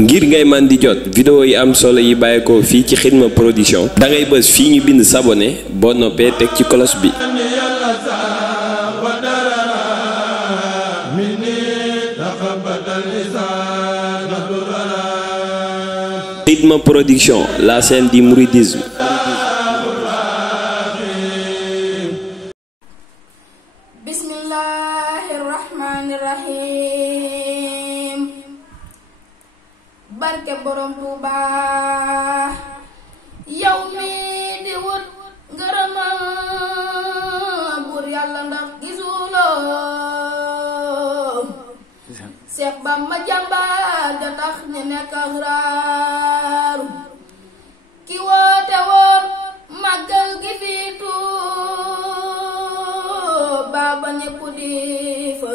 ngir ngay man di jot vidéo yi am solo yi bàyyeekoo fii ci Xidma Production da ngay bës fii ñu bind s'abonner boo noppee teg ci cloche bi. Xidma Production, la chaîne du mouridisme. Bismillahirrahmanirrahim. Barke borom Tuuba yow mi di wut ngërëmal buur yàlla ndax gisuloo Seex Bamba jàmbaar ja tax ñu nekk ak raaru ki woote woon màggal gi fi Tuuba ba ñépp di fa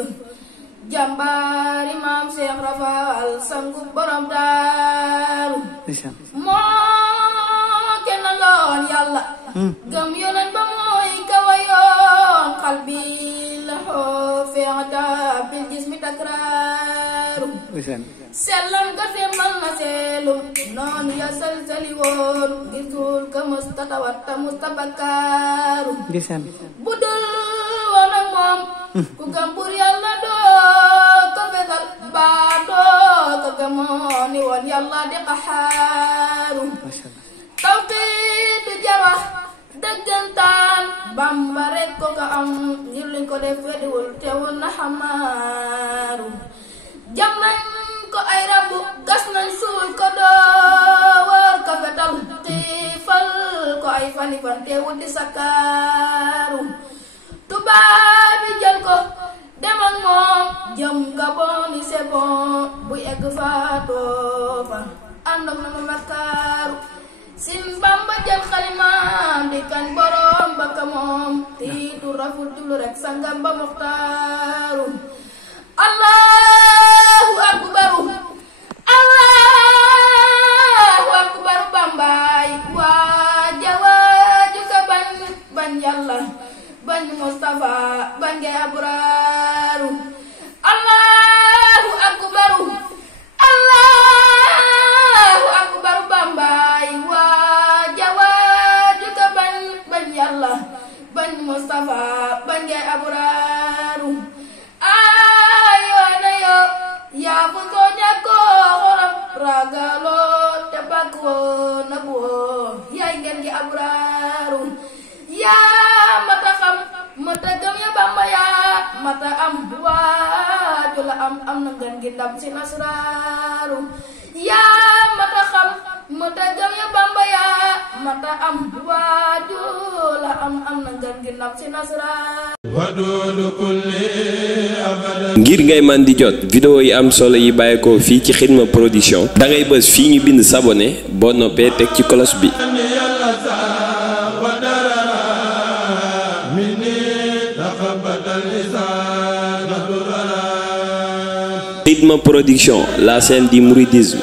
jàmbaari maam Seex Rafal sangu borom daaru moo kenn loon yàlla gëm yonen ba mooy kawa yoon xal bi la xoo feexata bil gis mi takraaru sellam ga semmal na seelum noonu ya salsali woon gisul ka mustatawat ta mustabakaaru bu dul woon ak moom ku gëm bur yàlla doo ko fesal baa doo ko gëmoon ni woon yàlla di qaxaaru tawqiitu jarax dëggantaan Bamba rek ko ka am ngir luñ ko def wediwul teewul na xamaaru jam nañ ko ay rabu gas nañ suul ko doo war ko fetal xiifal ko ay fanifan teewul di sakaaru tubaab yi jël ko dem ak moom jëm Gabon ni c'est bon bu egg faatoo fa àndoon na ma Makaaru sin Bamba jël xalimaam di kañ borom ba ka moom tiitu raful jublu rek sangam ba Muxtaaru Allahu akbaru Allahu akbaru Bambaay waaja waaju ka bañ yàlla bañ Mustafa bañ ngay abraaru Allahu akbaru Allahu akbaru Bambaay waaja waaju ka bañ yàlla bañ Mustafa bañ ngay abraaru ayoona yo yaa fu soo ñàkkoo xolam ragaloo te bàkk woo nag woo yaay ngeen gi abraaru yaa mata xam mata gëm ya Bamba yaa mata am waaju la am na ngeen gi ndam si nasraaru yaa mata xam mata gëm ya Bamba yaa mata am waaju la am na ngeen gi ndam si nasraaru ngir ngay man di jot vidéo yi am solo yi bàyyeekoo fii ci Xidma Production da ngay bës fii ñu bind s'abonner boo noppee teg ci cloche bi. Xidma Production, la chaîne du mouridisme.